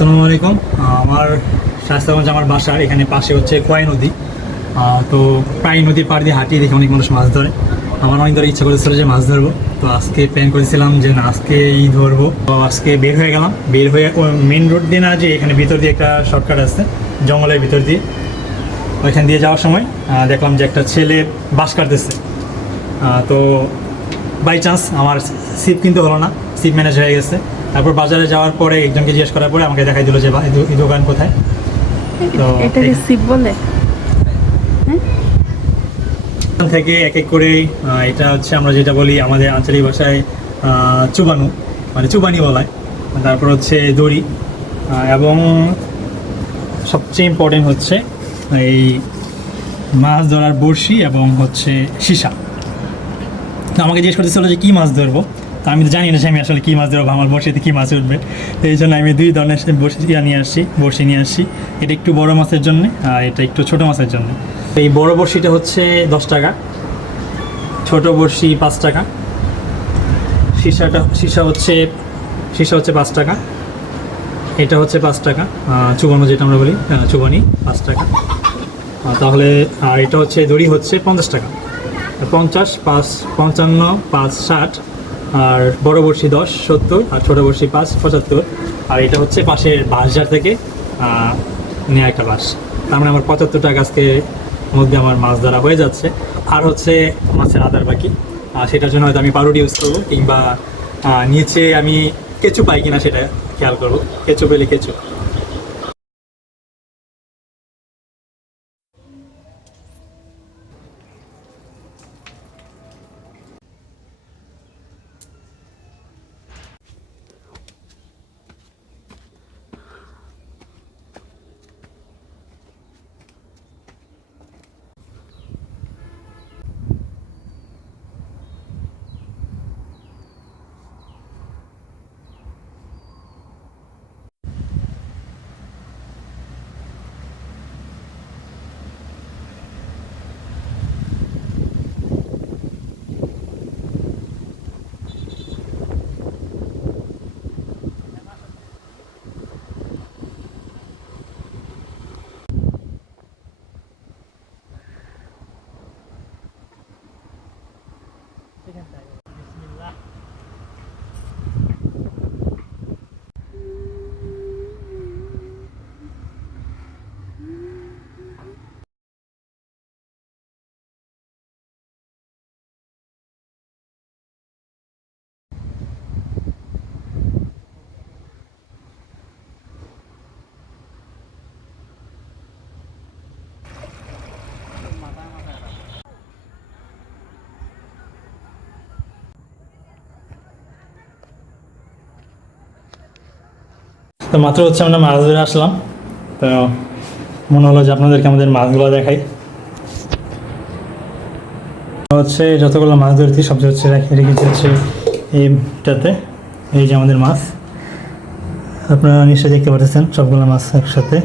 আসসালামু আলাইকুম। আমার শায়েস্তাগঞ্জ আমার বাসার এখানে পাশে হচ্ছে খোয়াই নদী। তো প্রায় নদীর পাড় দিয়ে হাঁটিয়ে দেখি অনেক মানুষ মাছ ধরে। আমার অনেক ধরে ইচ্ছা করেছিল যে মাছ ধরবো, তো আজকে প্ল্যান করেছিলাম যে না আজকেই ধরবো। তো আজকে বের হয়ে গেলাম, বের হয়ে মেন রোড দিয়ে না, যে এখানে ভিতর দিয়ে একটা শর্টকাট আছে জঙ্গলের ভিতর দিয়ে। ওইখান দিয়ে যাওয়ার সময় দেখলাম যে একটা ছেলে বাঁশ কাটতেছে। তো বাই চান্স আমার সিপ কিনতে হলো না, সিপ ম্যানেজ হয়ে গেছে। তারপর বাজারে যাওয়ার পরে একজনকে জিজ্ঞেস করার পরে আমাকে দেখাই দিল যে এই দোকান কোথায়। তো এটাকে সিপ বলে থেকে এক এক করে এটা হচ্ছে আমরা যেটা বলি আমাদের আঞ্চলিক ভাষায় চুবানু, মানে চুবানি বলায়। তারপর হচ্ছে দড়ি, এবং সবচেয়ে ইম্পর্টেন্ট হচ্ছে এই মাছ ধরার বড়শি এবং হচ্ছে সীসা। তো আমাকে জিজ্ঞেস করতেছিল যে কী মাছ ধরবো, তো আমি তো জানি না যে আমি আসলে কী মাছ ধরবো, আমার বড়শিতে কী মাছ উঠবে। তো এই জন্য আমি দুই ধরনের বড়শি নিয়ে আসছি। এটা একটু বড় মাছের জন্য আর এটা একটু ছোটো মাছের জন্য। এই বড় বড়শিটা হচ্ছে 10 টাকা, ছোট বড়শি 5 টাকা, সীসা হচ্ছে 5 টাকা, এটা হচ্ছে 5 টাকা, চুবানো যেটা আমরা বলি চুবানি 5 টাকা। তাহলে আর এটা হচ্ছে দড়ি হচ্ছে 50 টাকা, 50, 5, 55, 5, 60, আর বড় বড়শি 10, 70, আর ছোটো বড়শি 5, 75। আর এটা হচ্ছে পাশের বাঁশঝাড় থেকে নেওয়া একটা বাঁশ। তার মানে আমার 75 টাকা আজকে মধ্যে আমার মাছ ধরা হয়ে যাচ্ছে। আর হচ্ছে মাছের আদার বাকি, সেটার জন্য হয়তো আমি পাউরুটি ইউজ করবো, কিংবা নিচে আমি কেঁচু পাই কিনা সেটা খেয়াল করবো, কেঁচু পেলে কেঁচু। তো মাত্র হচ্ছে আমরা মাছ ধরে আসলাম, তো মনে হলো যে আপনাদেরকে আমাদের মাছগুলো দেখাই। হচ্ছে যতগুলো মাছ ধরছি সবচেয়ে হচ্ছে রেখেছি হচ্ছে এইটাতে। এই যে আমাদের মাছ, আপনারা নিশ্চয়ই দেখতে পাচ্ছেন সবগুলো মাছ একসাথে।